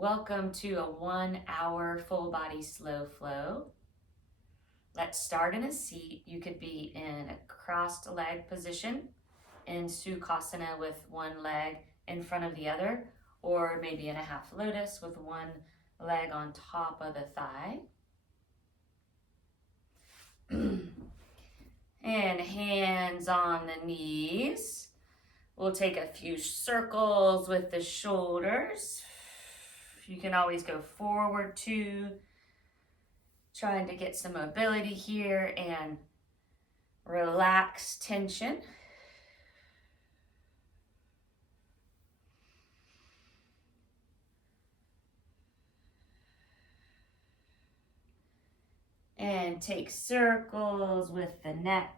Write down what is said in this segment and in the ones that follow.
Welcome to a 1 hour full body slow flow. Let's start in a seat. You could be in a crossed leg position in Sukhasana with one leg in front of the other, or maybe in a half lotus with one leg on top of the thigh. And hands on the knees. We'll take a few circles with the shoulders. You can always go forward too, trying to get some mobility here and relax tension. And take circles with the neck.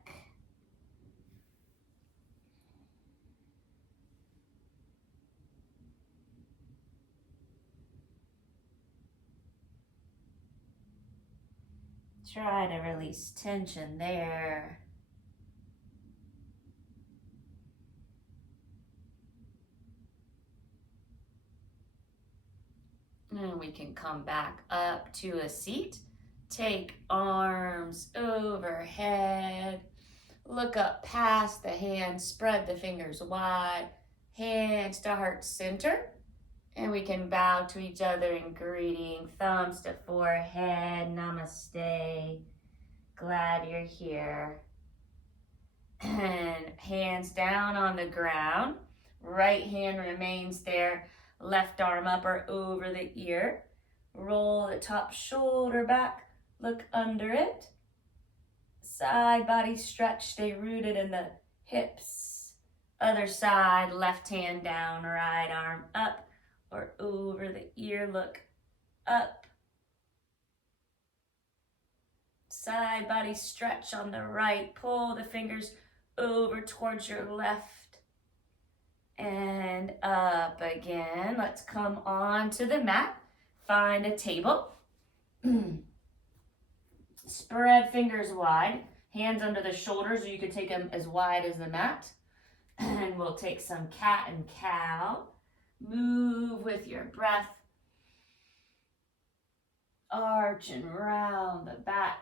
Try to release tension there. And we can come back up to a seat. Take arms overhead. Look up past the hands, spread the fingers wide. Hands to heart center. And we can bow to each other in greeting, thumbs to forehead, namaste. Glad you're here. And hands down on the ground. Right hand remains there, left arm up or over the ear. Roll the top shoulder back, look under it. Side body stretch, stay rooted in the hips. Other side, left hand down, right arm up or over the ear, look up. Side body stretch on the right, pull the fingers over towards your left and up again. Let's come on to the mat, find a table. Spread fingers wide, hands under the shoulders, or you could take them as wide as the mat. And we'll take some cat and cow. Move with your breath. Arch and round the back.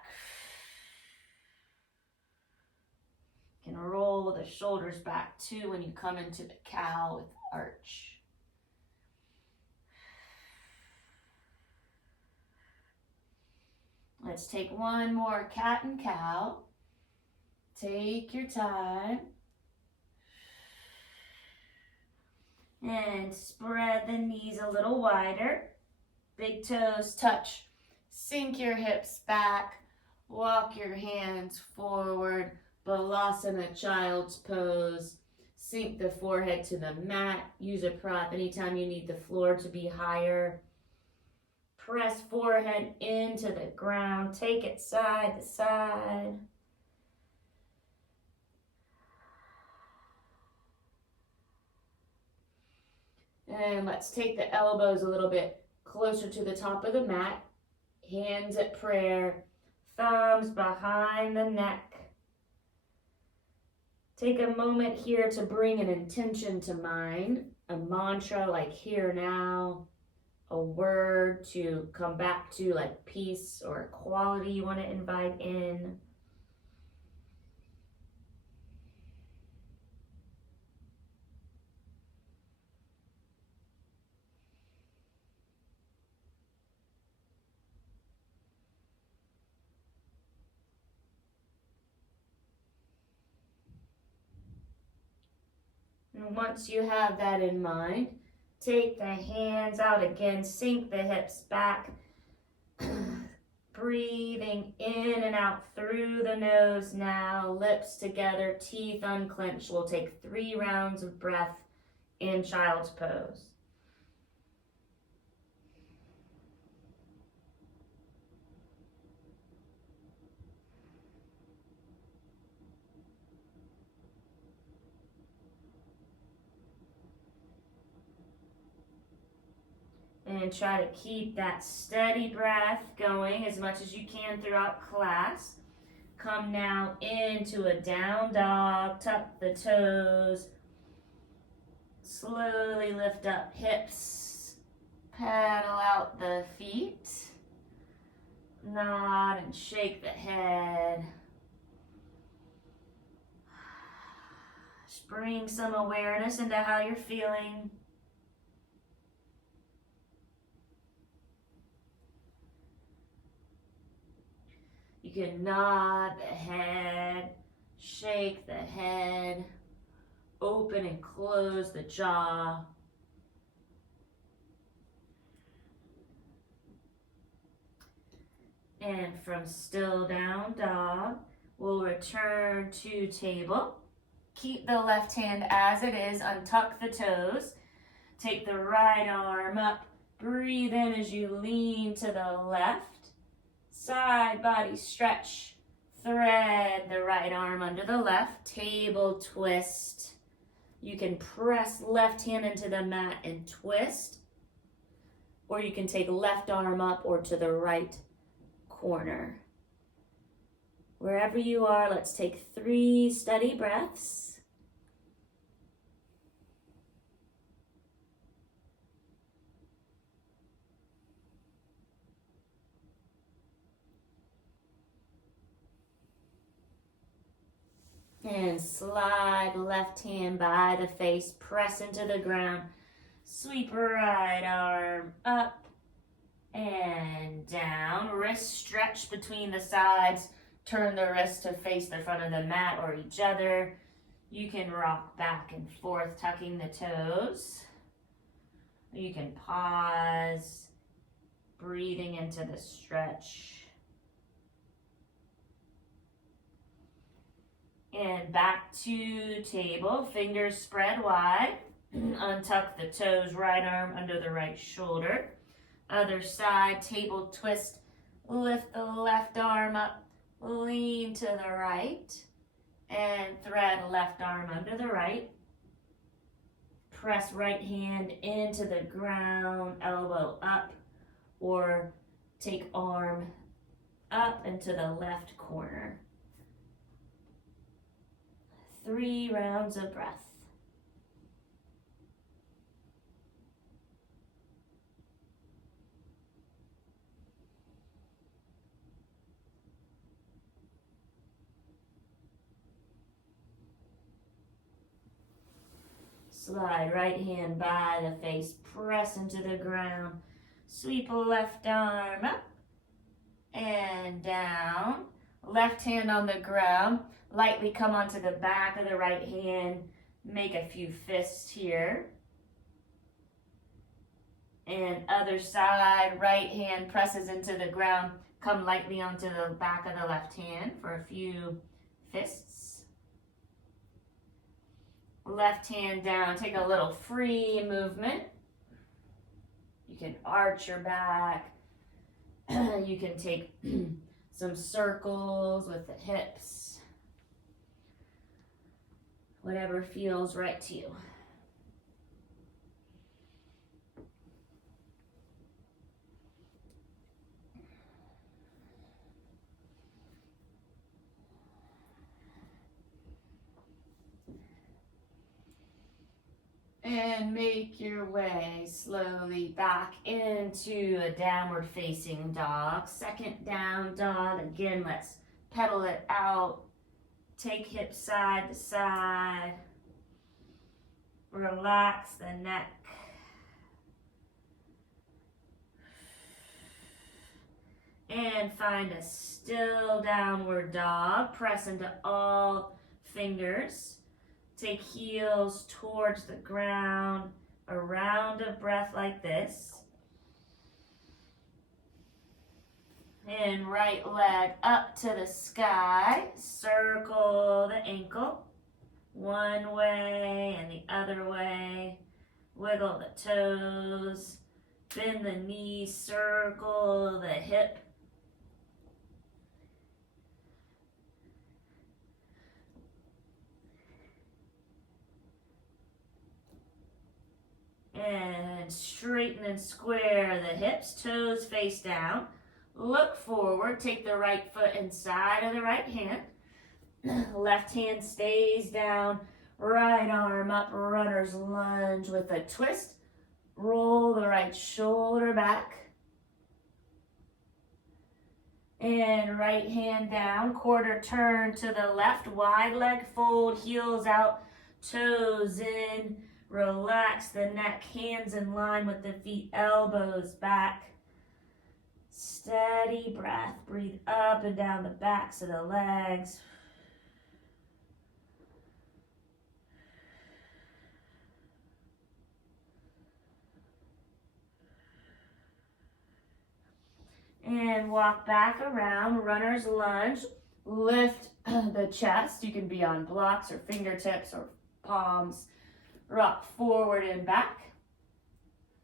You can roll the shoulders back too when you come into the cow with arch. Let's take one more cat and cow. Take your time. And spread the knees a little wider. Big toes touch. Sink your hips back. Walk your hands forward. Balasana, child's pose. Sink the forehead to the mat. Use a prop anytime you need the floor to be higher. Press forehead into the ground. Take it side to side. And let's take the elbows a little bit closer to the top of the mat. Hands at prayer. Thumbs behind the neck. Take a moment here to bring an intention to mind. A mantra like here now. A word to come back to like peace or equality you want to invite in. And once you have that in mind, take the hands out again, sink the hips back, breathing in and out through the nose now, lips together, teeth unclenched. We'll take 3 rounds of breath in child's pose. And try to keep that steady breath going as much as you can throughout class. Come now into a down dog, tuck the toes. Slowly lift up hips, Pedal out the feet. Nod and shake the head. Just bring some awareness into how you're feeling. You can nod the head, shake the head, open and close the jaw. And from still down dog, we'll return to table. Keep the left hand as it is, untuck the toes. Take the right arm up, breathe in as you lean to the left. Side body stretch, thread the right arm under the left, table twist. You can press left hand into the mat and twist, or you can take left arm up or to the right corner. Wherever you are, let's take 3 steady breaths. And slide left hand by the face, press into the ground. Sweep right arm up and down. Wrist stretch between the sides. Turn the wrist to face the front of the mat or each other. You can rock back and forth, tucking the toes. You can pause, breathing into the stretch. And back to table, fingers spread wide. Untuck the toes, right arm under the right shoulder. Other side, table twist. Lift the left arm up, lean to the right. And thread left arm under the right. Press right hand into the ground, elbow up. Or take arm up into the left corner. 3 rounds of breath. Slide right hand by the face, press into the ground. Sweep left arm up and down. Left hand on the ground. Lightly come onto the back of the right hand. Make a few fists here. And other side, right hand presses into the ground. Come lightly onto the back of the left hand for a few fists. Left hand down, take a little free movement. You can arch your back. You can take some circles with the hips. Whatever feels right to you. And make your way slowly back into a downward facing dog. Second down dog. Again, let's pedal it out. Take hips side to side. Relax the neck. And find a still downward dog. Press into all fingers. Take heels towards the ground. A round of breath like this. And right leg up to the sky. Circle the ankle. One way and the other way. Wiggle the toes. Bend the knee. Circle the hip. And straighten and square the hips. Toes face down. Look forward, take the right foot inside of the right hand. Left hand stays down, right arm up, runner's lunge with a twist. Roll the right shoulder back. And right hand down, quarter turn to the left, wide leg fold, heels out, toes in, relax the neck, hands in line with the feet, elbows back. Steady breath, breathe up and down the backs of the legs. And walk back around, runner's lunge. Lift the chest. You can be on blocks or fingertips or palms. Rock forward and back.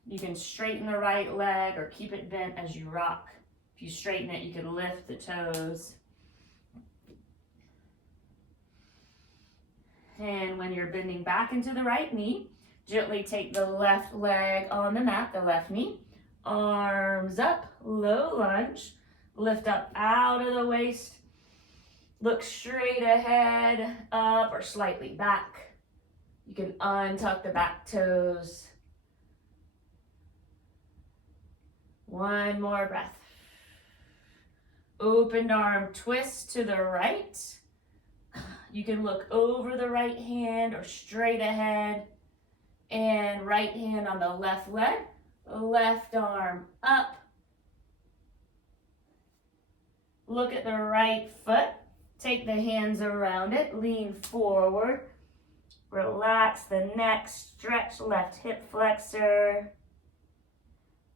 You can straighten the right leg or keep it bent as you rock. If you straighten it, you can lift the toes. And when you're bending back into the right knee, gently take the left leg on the mat, the left knee. Arms up, low lunge. Lift up out of the waist. Look straight ahead, up or slightly back. You can untuck the back toes. One more breath. Open arm twist to the right. You can look over the right hand or straight ahead. And right hand on the left leg. Left arm up. Look at the right foot. Take the hands around it. Lean forward. Relax the neck. Stretch left hip flexor.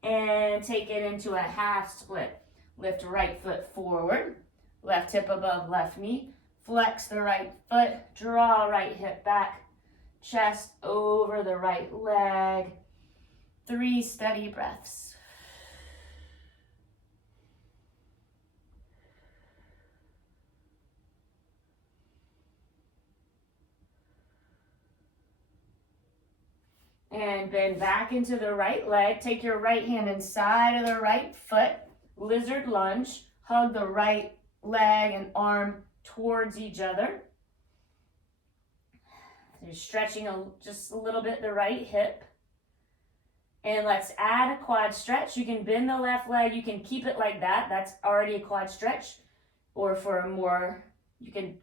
And take it into a half split. Lift right foot forward. Left hip above left knee. Flex the right foot. Draw right hip back. Chest over the right leg. 3 steady breaths. And bend back into the right leg. Take your right hand inside of the right foot. Lizard lunge. Hug the right leg and arm towards each other. You're stretching just a little bit the right hip. And let's add a quad stretch. You can bend the left leg. You can keep it like that. That's already a quad stretch. Or for a more, you can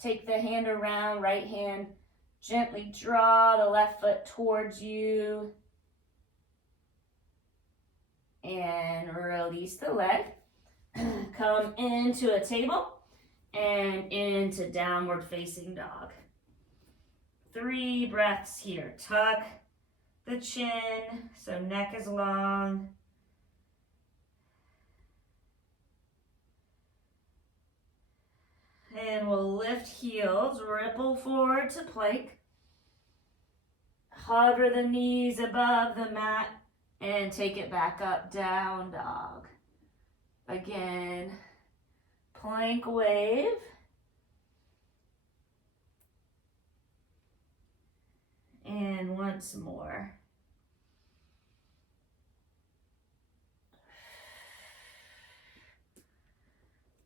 take the hand around, right hand. Gently draw the left foot towards you. And release the leg. Come into a table and into downward facing dog. 3 breaths here. Tuck the chin so neck is long. And we'll lift heels, ripple forward to plank. Hover the knees above the mat and take it back up, down dog. Again, plank wave. And once more.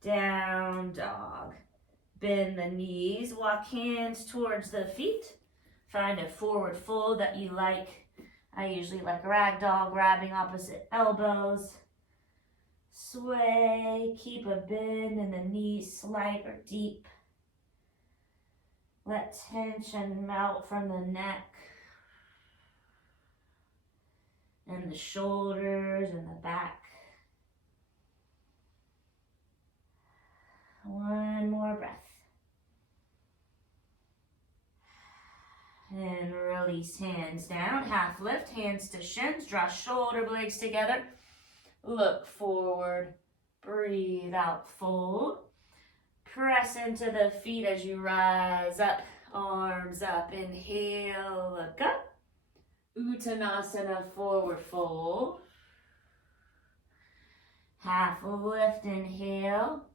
Down dog. Bend the knees, walk hands towards the feet. Find a forward fold that you like. I usually like ragdoll, grabbing opposite elbows. Sway, keep a bend in the knees, slight or deep. Let tension melt from the neck and the shoulders and the back. One more breath. And release hands down, half lift, hands to shins, draw shoulder blades together. Look forward, breathe out, fold. Press into the feet as you rise up, arms up, inhale, look up. Uttanasana, forward fold. Half lift, inhale.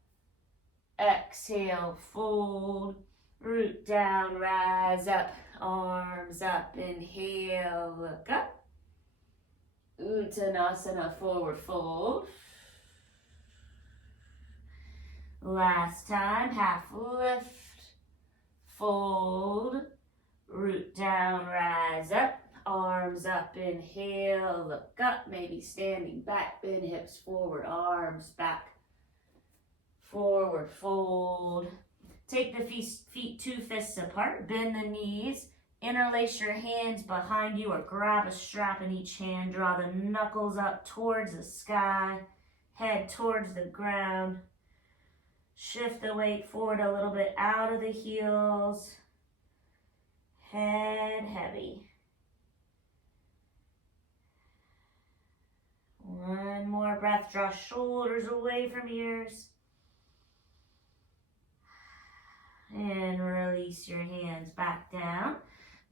Exhale, fold. Root down, rise up, arms up, inhale, look up. Uttanasana, forward fold. Last time, half lift, fold, root down, rise up, arms up, inhale, look up, maybe standing back, bend hips forward, arms back, forward fold. Take the feet 2 fists apart, bend the knees, interlace your hands behind you or grab a strap in each hand, draw the knuckles up towards the sky, head towards the ground. Shift the weight forward a little bit out of the heels, head heavy. One more breath, draw shoulders away from ears. And release your hands back down.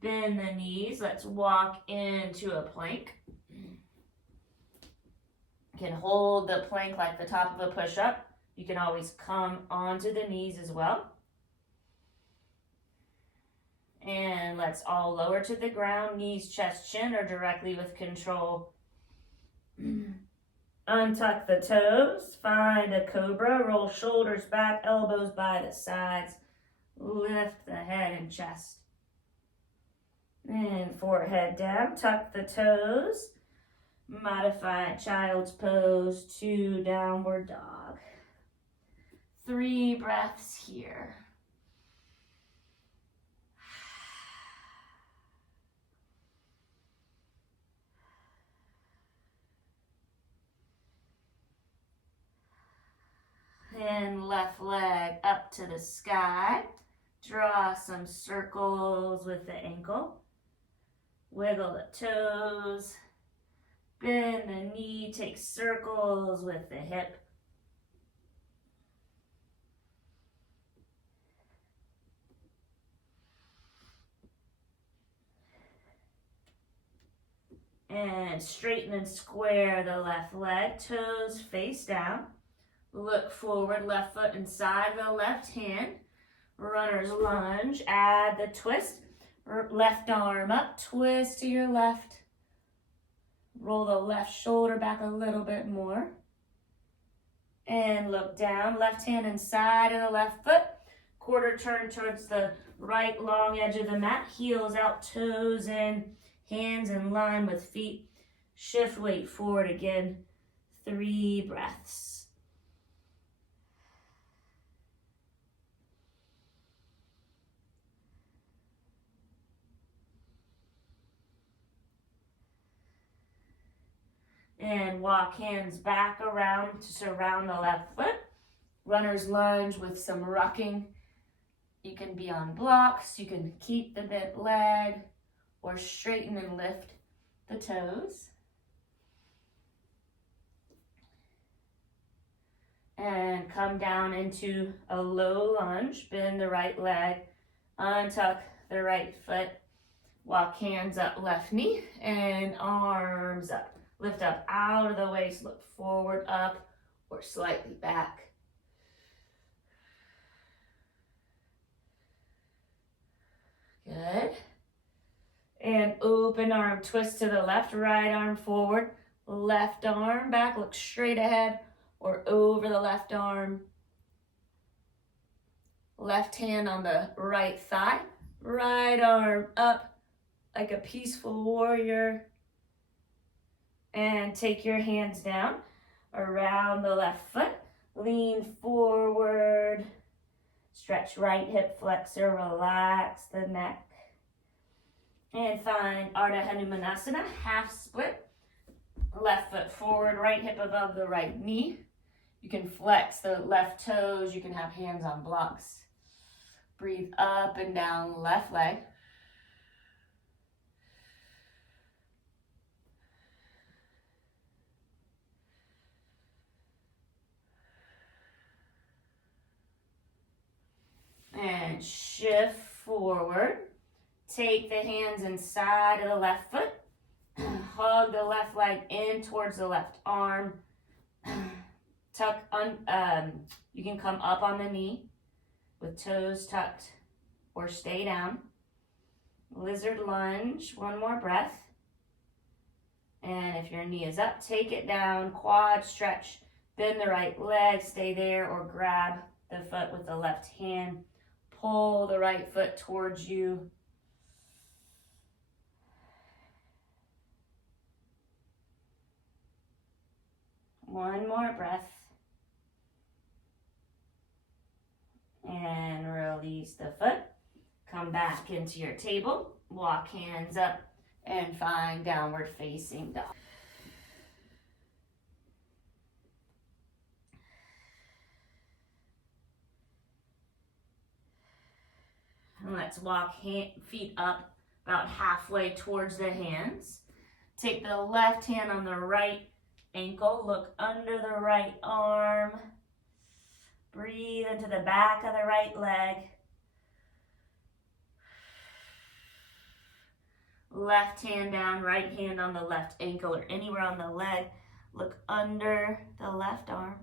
Bend the knees. Let's walk into a plank. You can hold the plank like the top of a push-up. You can always come onto the knees as well. And let's all lower to the ground. Knees, chest, chin are directly with control. Untuck the toes. Find a cobra. Roll shoulders back, elbows by the sides. Lift the head and chest. And forehead down. Tuck the toes. Modified child's pose to downward dog. 3 breaths here. And left leg up to the sky. Draw some circles with the ankle. Wiggle the toes. Bend the knee. Take circles with the hip. And straighten and square the left leg. Toes face down. Look forward, left foot inside the left hand. Runner's lunge, add the twist. Left arm up, twist to your left. Roll the left shoulder back a little bit more. And look down, left hand inside of the left foot. Quarter turn towards the right long edge of the mat. Heels out, toes in, hands in line with feet. Shift weight forward again. 3 breaths. And walk hands back around to surround the left foot. Runner's lunge with some rocking. You can be on blocks. You can keep the bent leg or straighten and lift the toes. And come down into a low lunge. Bend the right leg. Untuck the right foot. Walk hands up, left knee, and arms up. Lift up out of the waist, look forward, up, or slightly back. Good. And open arm twist to the left, right arm forward, left arm back, look straight ahead, or over the left arm. Left hand on the right thigh, right arm up like a peaceful warrior. And take your hands down around the left foot. Lean forward. Stretch right hip flexor. Relax the neck. And find Ardha Hanumanasana, half split. Left foot forward, right hip above the right knee. You can flex the left toes. You can have hands on blocks. Breathe up and down left leg. And shift forward. Take the hands inside of the left foot. Hug the left leg in towards the left arm. You can come up on the knee with toes tucked or stay down. Lizard lunge, 1 more breath. And if your knee is up, take it down, quad stretch, bend the right leg, stay there, or grab the foot with the left hand. Pull the right foot towards you. One more breath. And release the foot. Come back into your table. Walk hands up and find downward facing dog. And let's walk feet up about halfway towards the hands. Take the left hand on the right ankle. Look under the right arm. Breathe into the back of the right leg. Left hand down, right hand on the left ankle or anywhere on the leg. Look under the left arm.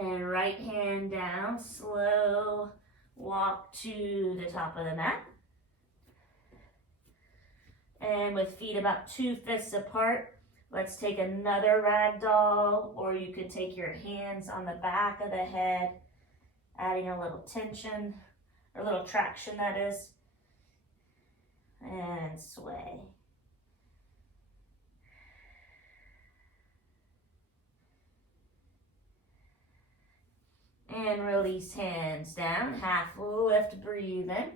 And right hand down, slow walk to the top of the mat. And with feet about 2 fists apart, let's take another ragdoll, or you could take your hands on the back of the head, adding a little tension, or a little traction that is, and sway. And release hands down, half lift, breathe in,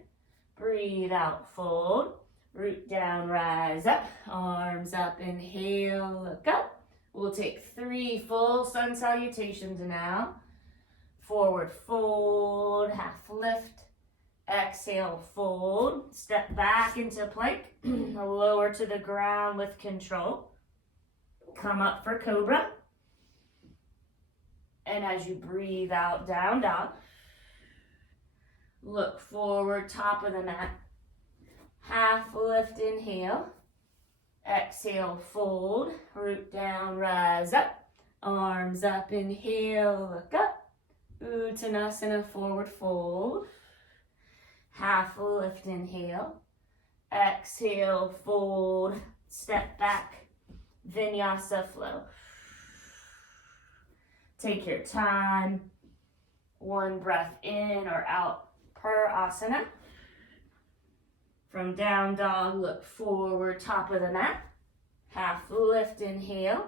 breathe out, fold, root down, rise up, arms up, inhale, look up. We'll take 3 full sun salutations now. Forward fold, half lift, exhale, fold, step back into plank, lower to the ground with control. Come up for cobra. And as you breathe out, down dog, look forward, top of the mat. Half lift, inhale. Exhale, fold, root down, rise up. Arms up, inhale, look up. Uttanasana, forward fold. Half lift, inhale. Exhale, fold, step back. Vinyasa flow. Take your time. 1 breath in or out per asana. From down dog, look forward, top of the mat. Half lift, inhale.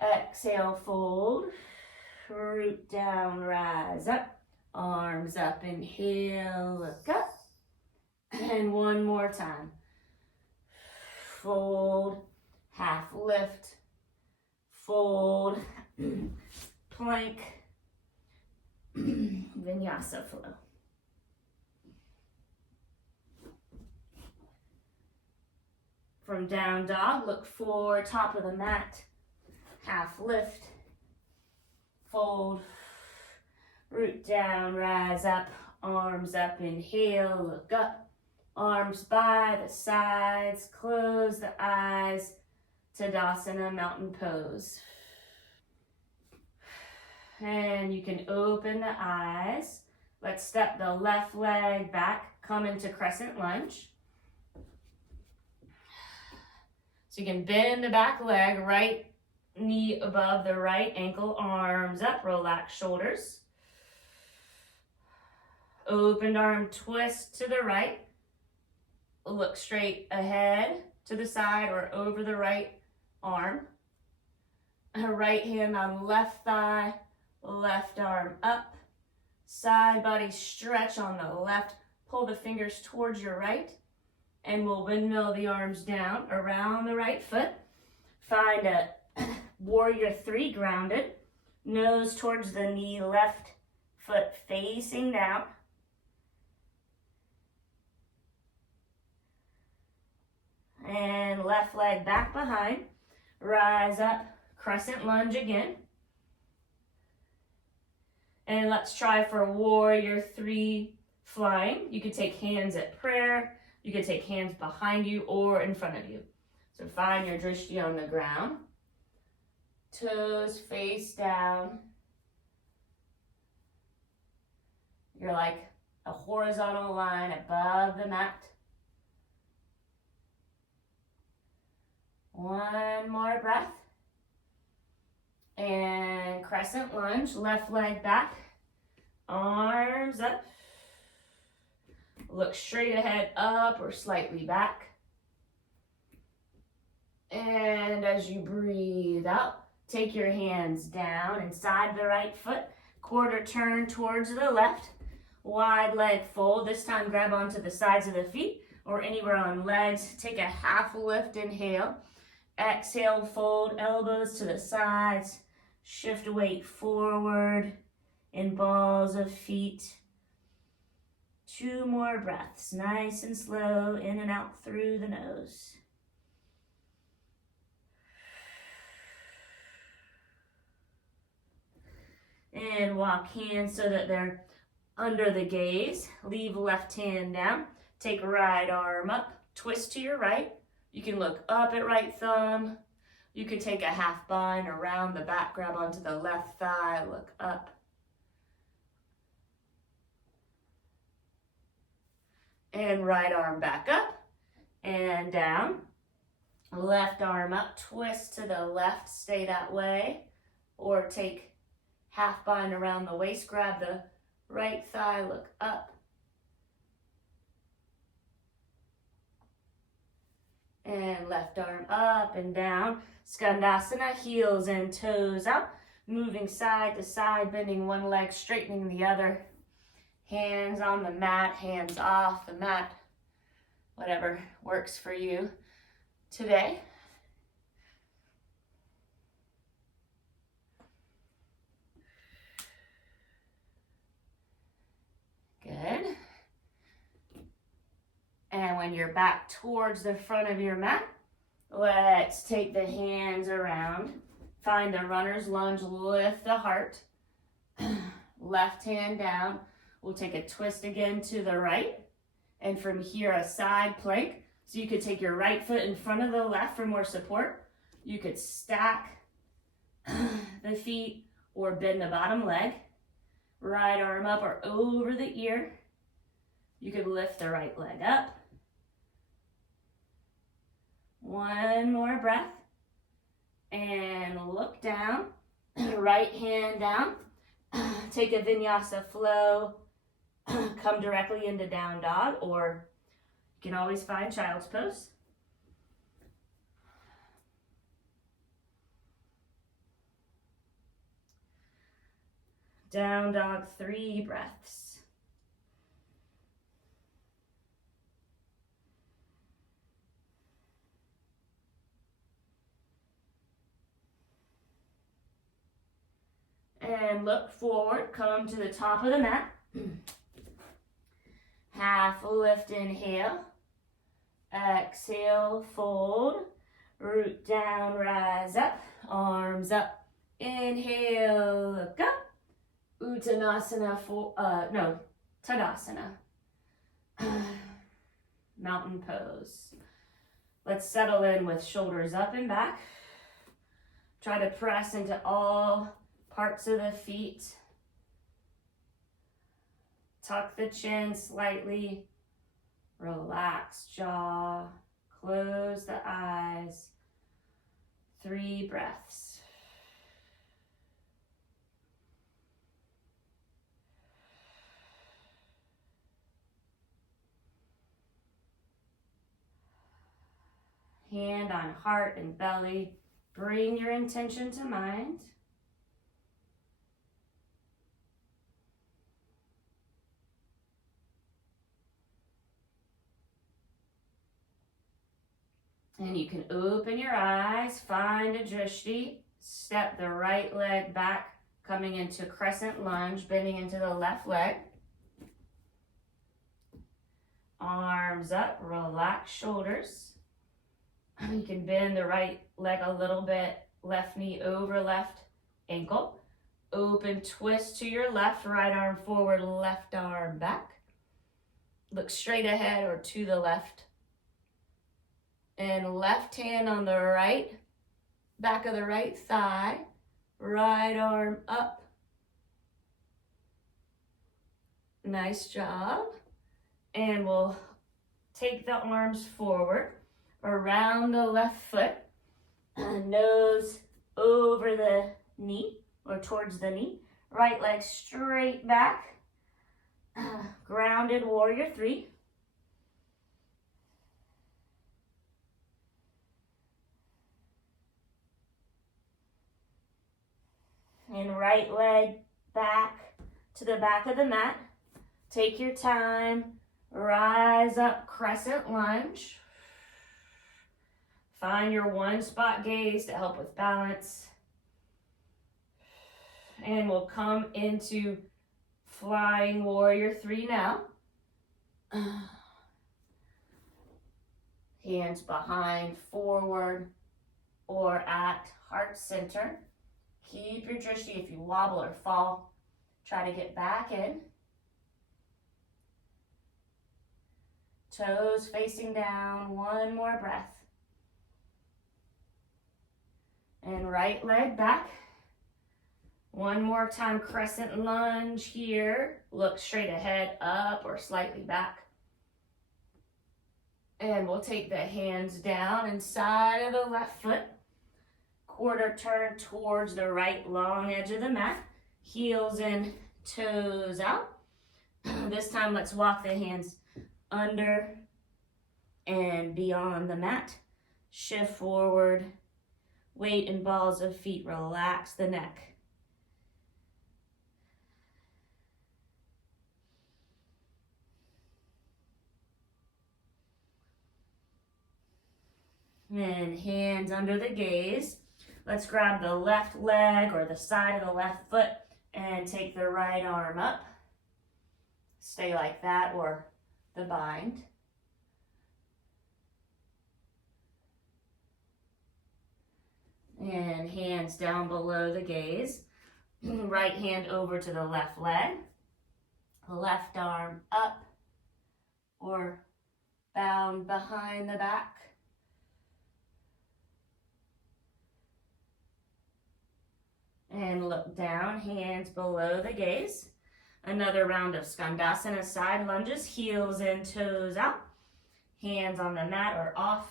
Exhale, fold. Root down, rise up. Arms up, inhale, look up. And 1 more time. Fold, half lift, fold, plank, vinyasa flow. From down dog, look forward, top of the mat, half lift, fold, root down, rise up, arms up, inhale, look up, arms by the sides, close the eyes, Tadasana, mountain pose. And you can open the eyes. Let's step the left leg back, come into crescent lunge. So you can bend the back leg, right knee above the right ankle, arms up, relax shoulders. Open arm twist to the right. Look straight ahead, to the side, or over the right arm. Right hand on left thigh, left arm up. Side body stretch on the left. Pull the fingers towards your right. And we'll windmill the arms down around the right foot. Find a warrior 3 grounded. Nose towards the knee, left foot facing down. And left leg back behind. Rise up, crescent lunge again. And let's try for warrior 3 flying. You could take hands at prayer. You could take hands behind you or in front of you. So find your drishti on the ground. Toes face down. You're like a horizontal line above the mat. 1 more breath. And crescent lunge, left leg back, arms up. Look straight ahead, up or slightly back. And as you breathe out, take your hands down inside the right foot, quarter turn towards the left, wide leg fold. This time grab onto the sides of the feet or anywhere on legs. Take a half lift, inhale. Exhale, fold elbows to the sides. Shift weight forward in balls of feet. 2 more breaths, nice and slow, in and out through the nose. And walk hands so that they're under the gaze. Leave left hand down. Take right arm up, twist to your right. You can look up at right thumb. You could take a half bind around the back, grab onto the left thigh, look up. And right arm back up and down. Left arm up, twist to the left, stay that way. Or take half bind around the waist, grab the right thigh, look up. And left arm up and down. Skandasana, heels and toes out. Moving side to side, bending one leg, straightening the other. Hands on the mat, hands off the mat. Whatever works for you today. Good. And when you're back towards the front of your mat, let's take the hands around. Find the runner's lunge, lift the heart. Left hand down. We'll take a twist again to the right. And from here, a side plank. So you could take your right foot in front of the left for more support. You could stack the feet or bend the bottom leg. Right arm up or over the ear. You could lift the right leg up. One more breath. And look down. Right hand down. Take a vinyasa flow. Come directly into down dog, or you can always find child's pose. Down dog, 3 breaths. And look forward, come to the top of the mat. Half lift, inhale. Exhale, fold. Root down, rise up. Arms up. Inhale, look up. Uttanasana, Tadasana. Mountain pose. Let's settle in with shoulders up and back. Try to press into all parts of the feet. Tuck the chin slightly. Relax jaw. Close the eyes. 3 breaths. Hand on heart and belly. Bring your intention to mind. And you can open your eyes, find a drishti, step the right leg back, coming into crescent lunge, bending into the left leg. Arms up, relax shoulders. You can bend the right leg a little bit, left knee over left ankle. Open twist to your left, right arm forward, left arm back. Look straight ahead or to the left. And left hand on the right, back of the right thigh, right arm up. Nice job. And we'll take the arms forward, around the left foot, nose over the knee or towards the knee. Right leg straight back, grounded warrior 3. And right leg back to the back of the mat. Take your time. Rise up, crescent lunge. Find your one spot gaze to help with balance. And we'll come into Flying Warrior 3 now. Hands behind, forward, or at heart center. Keep your drishti. If you wobble or fall, try to get back in. Toes facing down, one more breath. And right leg back. One more time, crescent lunge here. Look straight ahead, up or slightly back. And we'll take the hands down inside of the left foot. Quarter turn towards the right long edge of the mat. Heels in, toes out. This time, let's walk the hands under and beyond the mat. Shift forward. Weight and balls of feet. Relax the neck. And hands under the gaze. Let's grab the left leg or the side of the left foot and take the right arm up. Stay like that or the bind. And hands down below the gaze. Right hand over to the left leg. Left arm up or bound behind the back. And look down, hands below the gaze. Another round of Skandasana side lunges, heels in, toes out. Hands on the mat or off.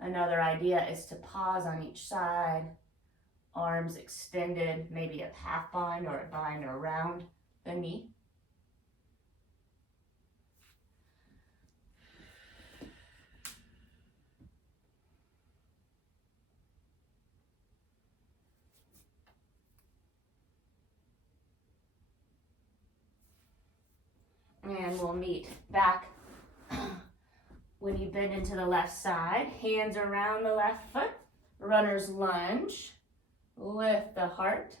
Another idea is to pause on each side. Arms extended, maybe a half bind or a bind around the knee. And we'll meet back when you bend into the left side. Hands around the left foot. Runner's lunge. Lift the heart.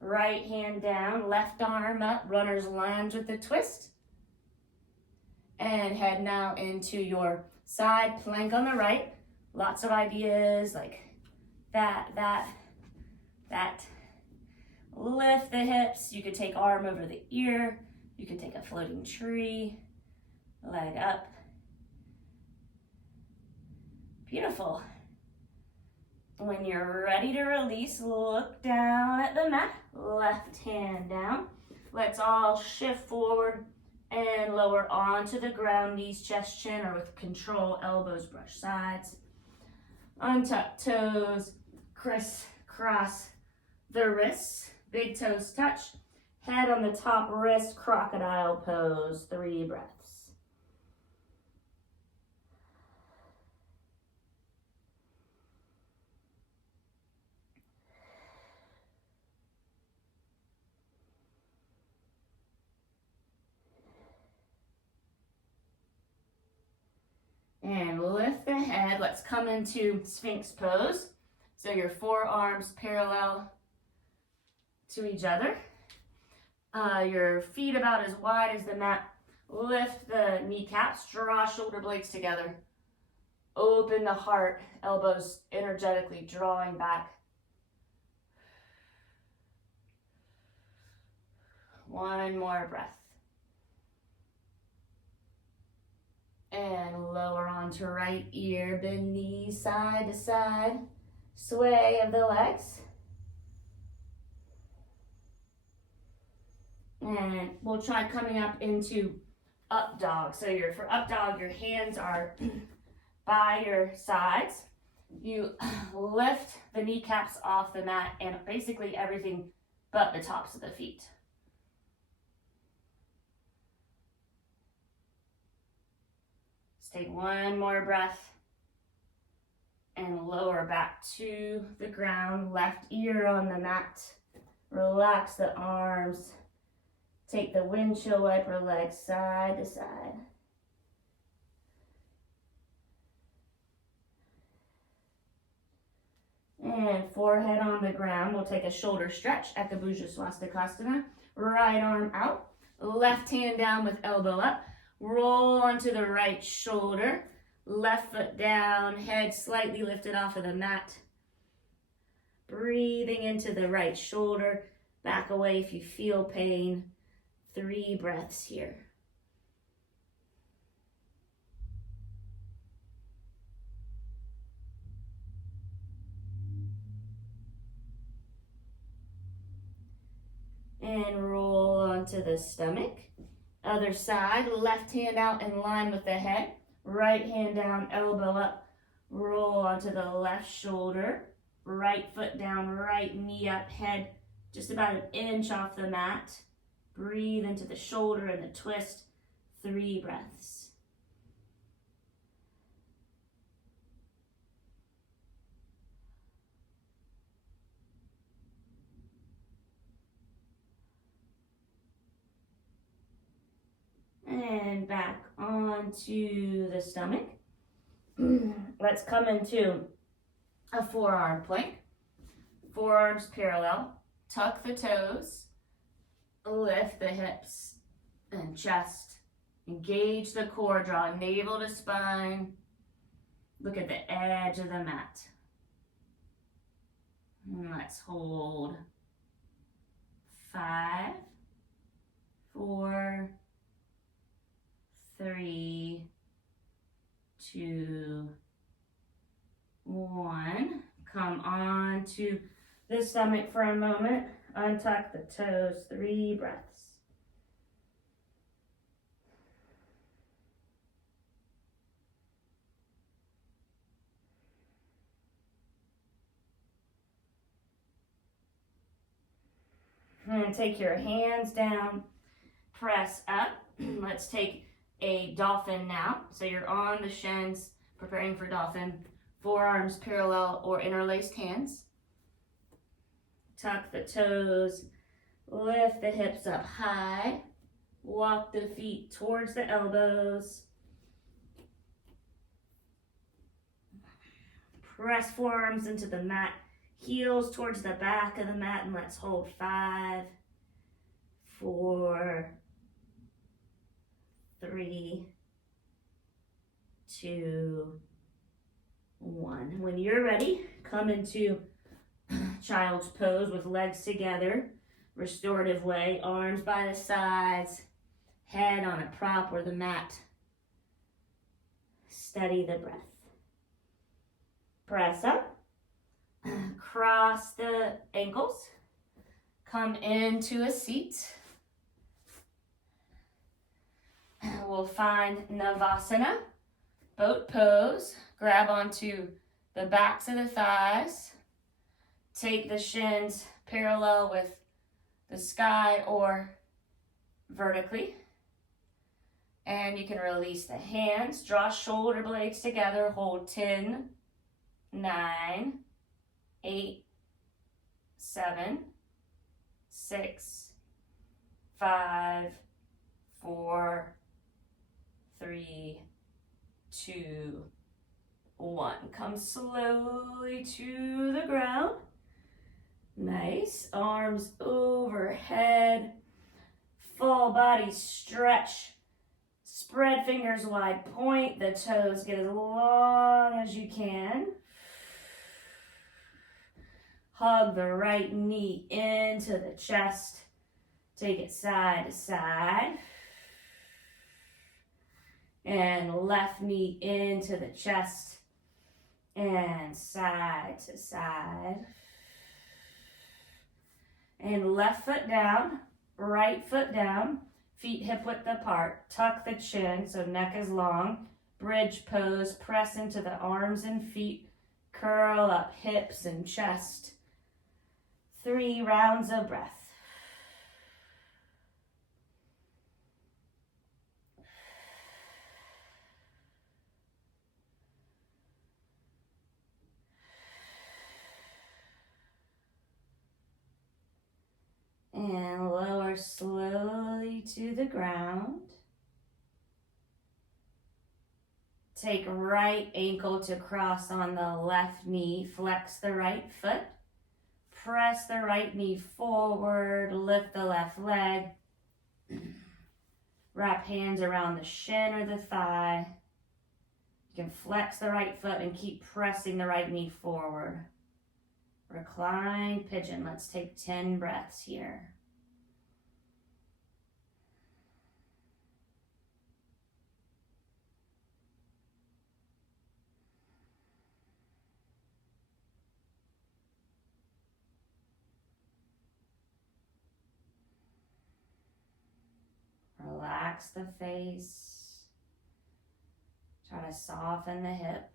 Right hand down, left arm up. Runner's lunge with a twist. And head now into your side plank on the right. Lots of ideas like that. Lift the hips. You could take arm over the ear. You can take a floating tree, leg up. Beautiful. When you're ready to release, look down at the mat, left hand down. Let's all shift forward and lower onto the ground, knees, chest, chin, or with control, elbows brush sides. Untuck toes, crisscross the wrists, big toes touch. Head on the top wrist, crocodile pose, 3 breaths. And lift the head. Let's come into Sphinx pose. So your forearms parallel to each other. Your feet about as wide as the mat. Lift the kneecaps, draw shoulder blades together. Open the heart, elbows energetically drawing back. One more breath. And lower onto right ear, bend knees side to side. Sway of the legs. And we'll try coming up into up dog. So for up dog, your hands are by your sides. You lift the kneecaps off the mat and basically everything but the tops of the feet. Let's take one more breath and lower back to the ground. Left ear on the mat. Relax the arms. Take the windshield wiper leg side to side. And forehead on the ground. We'll take a shoulder stretch at the Bhuja Swastikasana. Right arm out. Left hand down with elbow up. Roll onto the right shoulder. Left foot down. Head slightly lifted off of the mat. Breathing into the right shoulder. Back away if you feel pain. 3 breaths here. And roll onto the stomach. Other side, left hand out in line with the head. Right hand down, elbow up. Roll onto the left shoulder. Right foot down, right knee up, head just about an inch off the mat. Breathe into the shoulder and the twist. 3 breaths. And back onto the stomach. Let's come into a forearm plank. Forearms parallel. Tuck the toes. Lift the hips and chest. Engage the core. Draw navel to spine. Look at the edge of the mat. And let's hold. 5, 4, 3, 2, 1. Come on to the stomach for a moment. Untuck the toes. 3 breaths. And take your hands down. Press up. Let's take a dolphin now. So you're on the shins, preparing for dolphin. Forearms parallel or interlaced hands. Tuck the toes, lift the hips up high, walk the feet towards the elbows. Press forearms into the mat, heels towards the back of the mat, and let's hold 5, 4, 3, 2, 1. When you're ready, come into child's pose with legs together, restorative way, arms by the sides, head on a prop or the mat. Steady the breath. Press up, cross the ankles, come into a seat. We'll find Navasana, boat pose, grab onto the backs of the thighs. Take the shins parallel with the sky or vertically. And you can release the hands. Draw shoulder blades together. Hold 10, 9, 8, 7, 6, 5, 4, 3, 2, 1. Come slowly to the ground. Nice. Arms overhead. Full body stretch. Spread fingers wide. Point the toes. Get as long as you can. Hug the right knee into the chest. Take it side to side. And left knee into the chest. And side to side. And left foot down, right foot down, feet hip width apart. Tuck the chin so neck is long. Bridge pose, press into the arms and feet. Curl up hips and chest. 3 rounds of breath. lower slowly to the ground. Take right ankle to cross on the left knee. Flex the right foot. Press the right knee forward. Lift the left leg. Wrap hands around the shin or the thigh. You can flex the right foot and keep pressing the right knee forward. Recline pigeon. Let's take 10 breaths here. Relax the face. Try to soften the hip.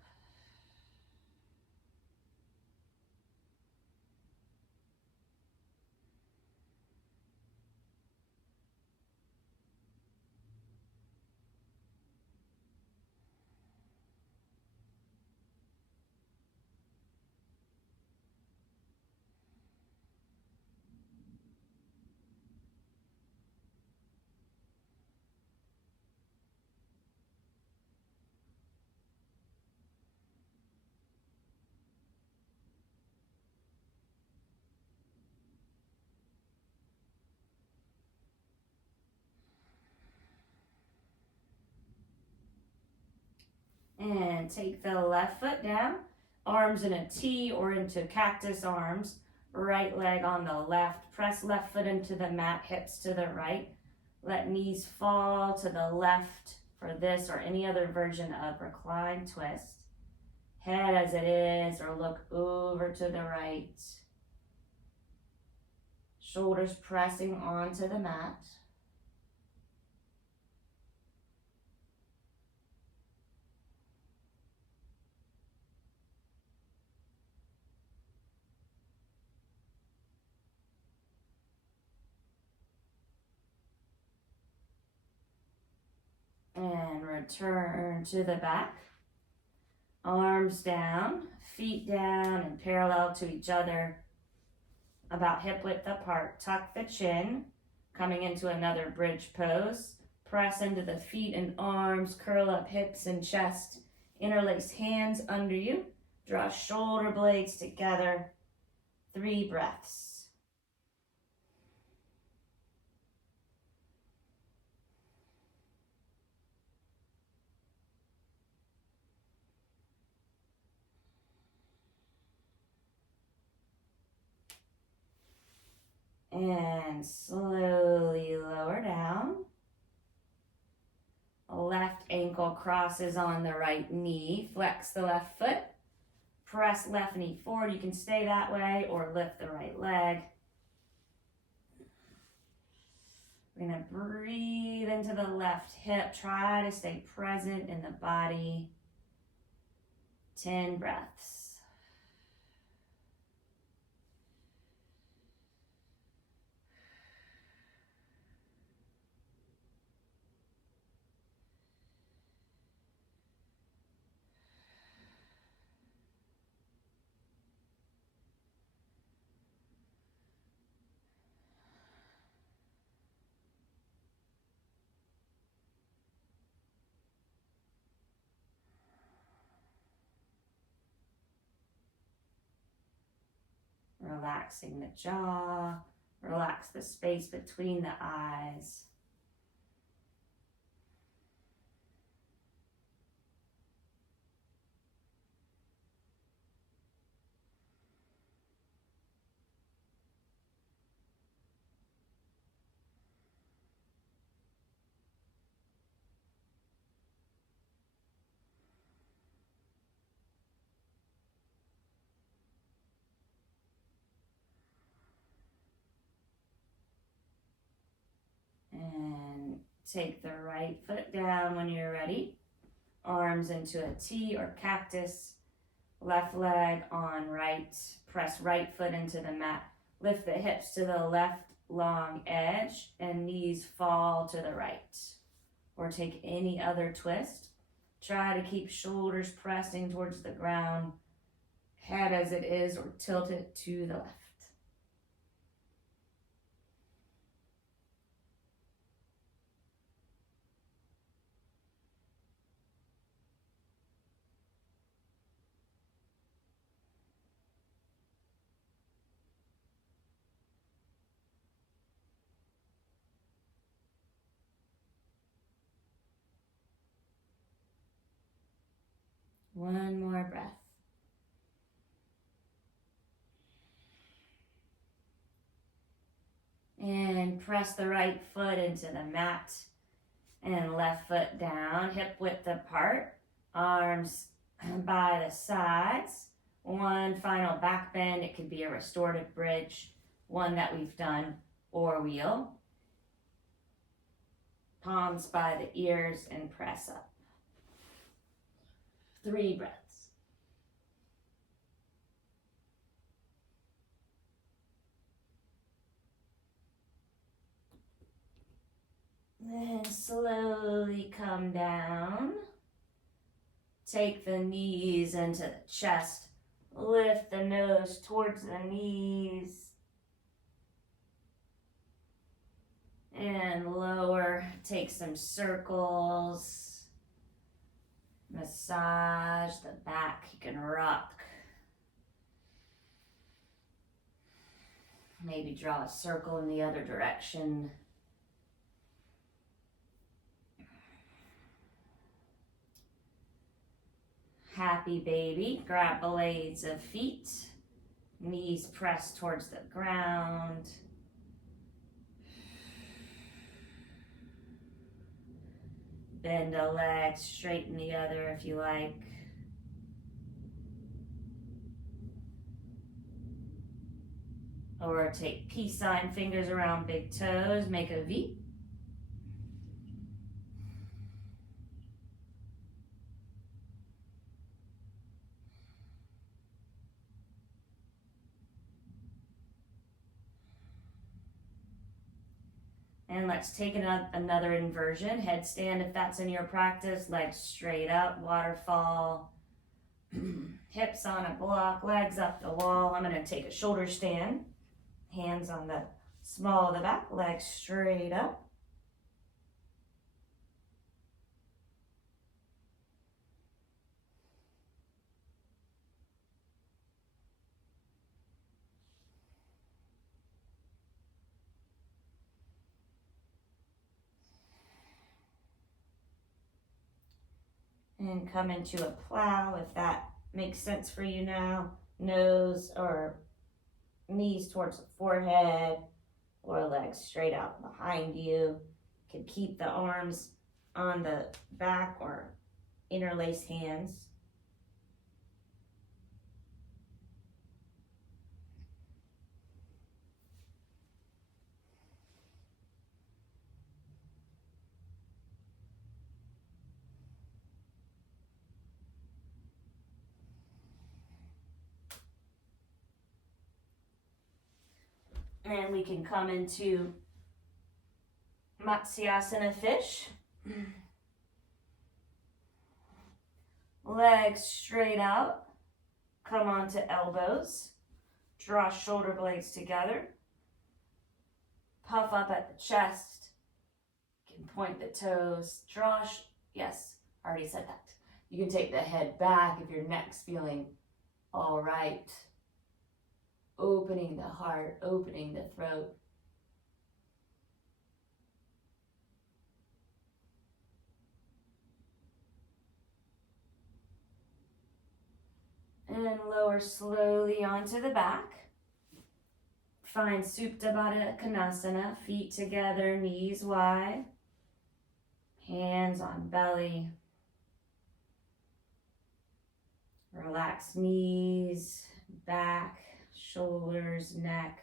And take the left foot down, arms in a T or into cactus arms, right leg on the left, press left foot into the mat, hips to the right, let knees fall to the left for this or any other version of recline twist. Head as it is or look over to the right. Shoulders pressing onto the mat. And return to the back. Arms down, feet down and parallel to each other, about hip width apart. Tuck the chin, coming into another bridge pose. Press into the feet and arms, curl up hips and chest. Interlace hands under you. Draw shoulder blades together. 3 breaths. And slowly lower down. Left ankle crosses on the right knee. Flex the left foot. Press left knee forward. You can stay that way or lift the right leg. We're going to breathe into the left hip. Try to stay present in the body. 10 breaths. Relaxing the jaw, relax the space between the eyes. And take the right foot down when you're ready. Arms into a T or cactus. Left leg on right. Press right foot into the mat. Lift the hips to the left long edge and knees fall to the right. Or take any other twist. Try to keep shoulders pressing towards the ground. Head as it is or tilt it to the left. One more breath. And press the right foot into the mat and left foot down, hip width apart, arms by the sides. One final back bend. It could be a restorative bridge, one that we've done, or wheel. Palms by the ears and press up. 3 breaths. Then slowly come down. Take the knees into the chest. Lift the nose towards the knees. And lower. Take some circles. Massage the back. You can rock. Maybe draw a circle in the other direction. Happy baby. Grab blades of feet. Knees pressed towards the ground. Bend a leg, straighten the other if you like. Or take peace sign, fingers around big toes, make a V. And let's take another inversion. Headstand if that's in your practice. Legs straight up, waterfall. Hips on a block, legs up the wall. I'm going to take a shoulder stand. Hands on the small of the back, legs straight up. And come into a plow if that makes sense for you now. Nose or knees towards the forehead or legs straight out behind you. You can keep the arms on the back or interlace hands. And we can come into Matsyasana fish. Legs straight out. Come onto elbows. Draw shoulder blades together. Puff up at the chest. You can point the toes. Yes, I already said that. You can take the head back if your neck's feeling all right. Opening the heart, opening the throat. And lower slowly onto the back. Find Supta Baddha Konasana, feet together, knees wide. Hands on belly. Relax knees, back, shoulders, neck.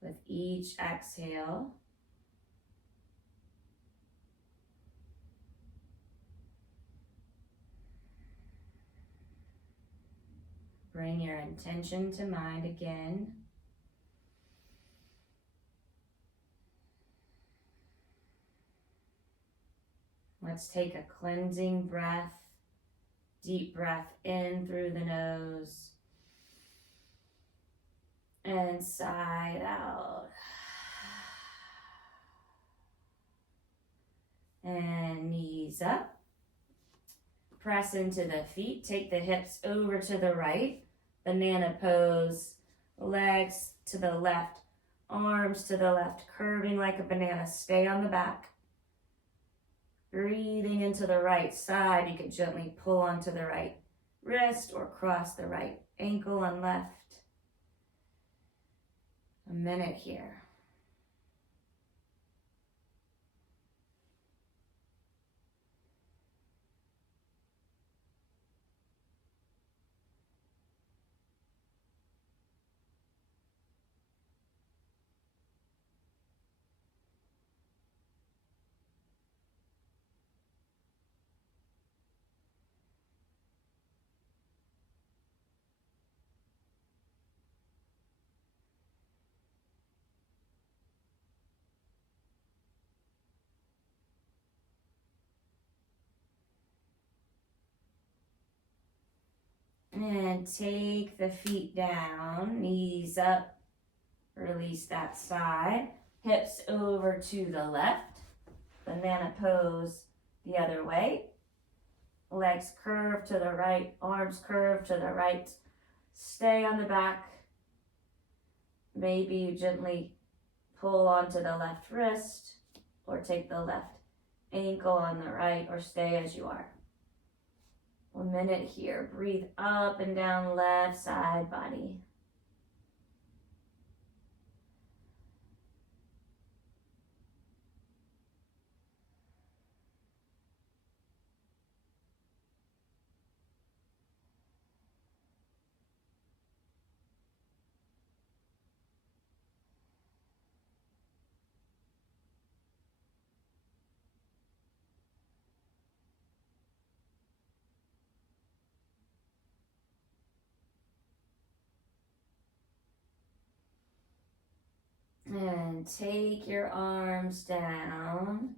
With each exhale, bring your intention to mind again. Let's take a cleansing breath. Deep breath in through the nose. And sigh out. And knees up. Press into the feet. Take the hips over to the right. Banana pose. Legs to the left. Arms to the left. Curving like a banana. Stay on the back. Breathing into the right side, you can gently pull onto the right wrist or cross the right ankle and left. A minute here. And take the feet down, knees up, release that side, hips over to the left, banana pose the other way, legs curve to the right, arms curve to the right, stay on the back, maybe you gently pull onto the left wrist or take the left ankle on the right or stay as you are. 1 minute here. Breathe up and down left side body. And take your arms down.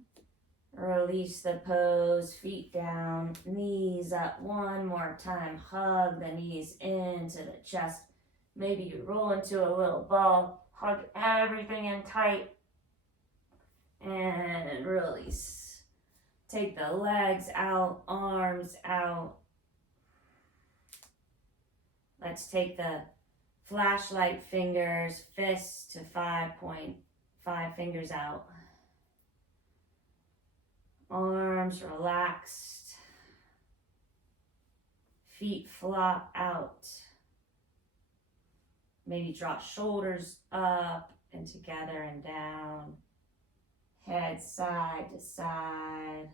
Release the pose, feet down, knees up. One more time. Hug the knees into the chest. Maybe you roll into a little ball. Hug everything in tight. And release. Take the legs out, arms out. Let's take the flashlight fingers, fists to 5.5 fingers out. Arms relaxed. Feet flop out. Maybe draw shoulders up and together and down. Head side to side.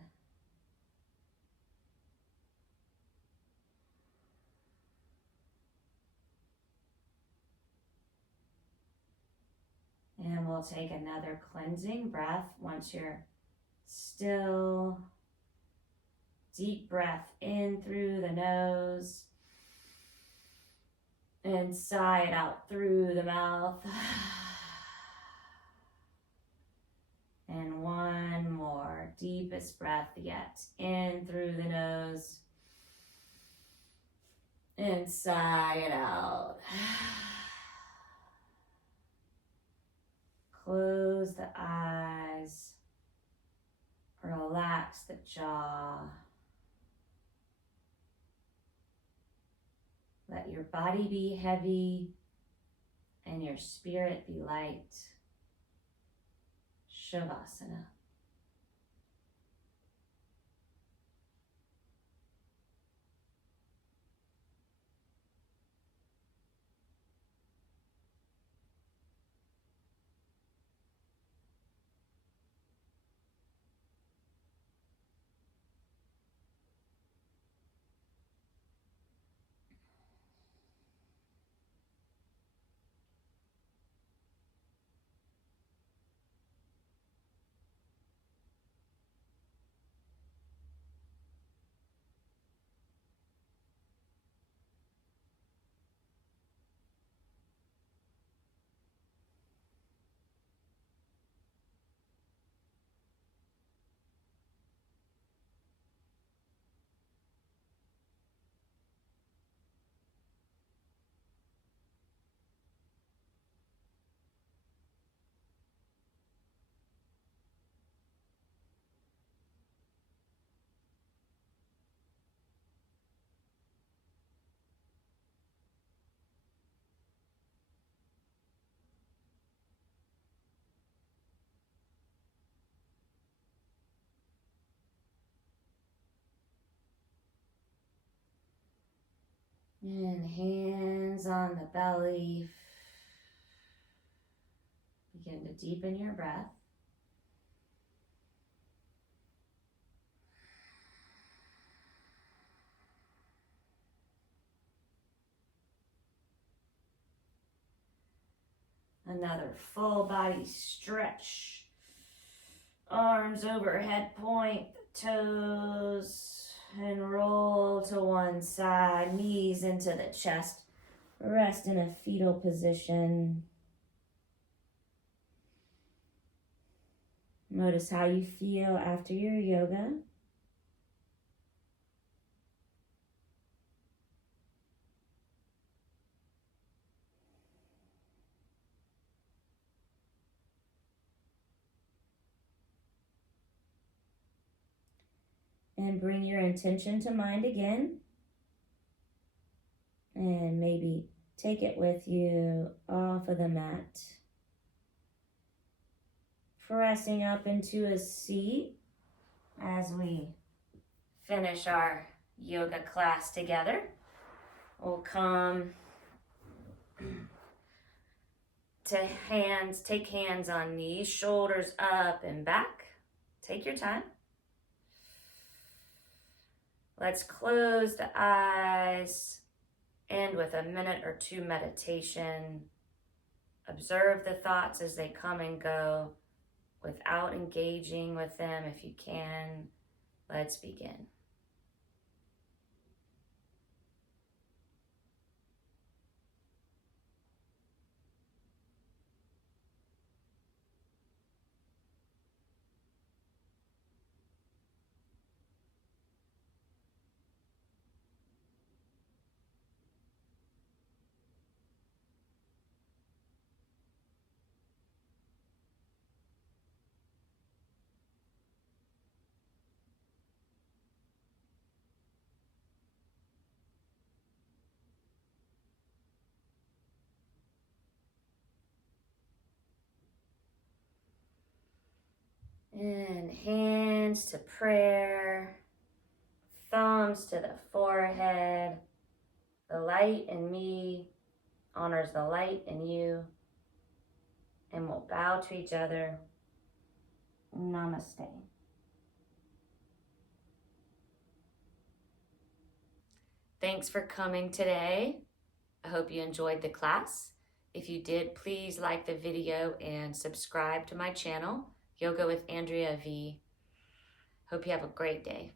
And we'll take another cleansing breath once you're still. Deep breath in through the nose and sigh it out through the mouth. And one more, deepest breath yet, in through the nose and sigh it out. Close the eyes, relax the jaw. Let your body be heavy and your spirit be light. Shavasana. And hands on the belly. Begin to deepen your breath. Another full body stretch. Arms overhead, point the toes and roll to one side. Knees into the chest. Rest in a fetal position. Notice how you feel after your yoga. And bring your intention to mind again. And maybe take it with you off of the mat. Pressing up into a seat as we finish our yoga class together. We'll come to hands, take hands on knees, shoulders up and back. Take your time. Let's close the eyes, end with a minute or two meditation. Observe the thoughts as they come and go without engaging with them if you can. Let's begin. And hands to prayer, thumbs to the forehead. The light in me honors the light in you. And we'll bow to each other. Namaste. Thanks for coming today. I hope you enjoyed the class. If you did, please like the video and subscribe to my channel, Yoga with Andrea V. Hope you have a great day.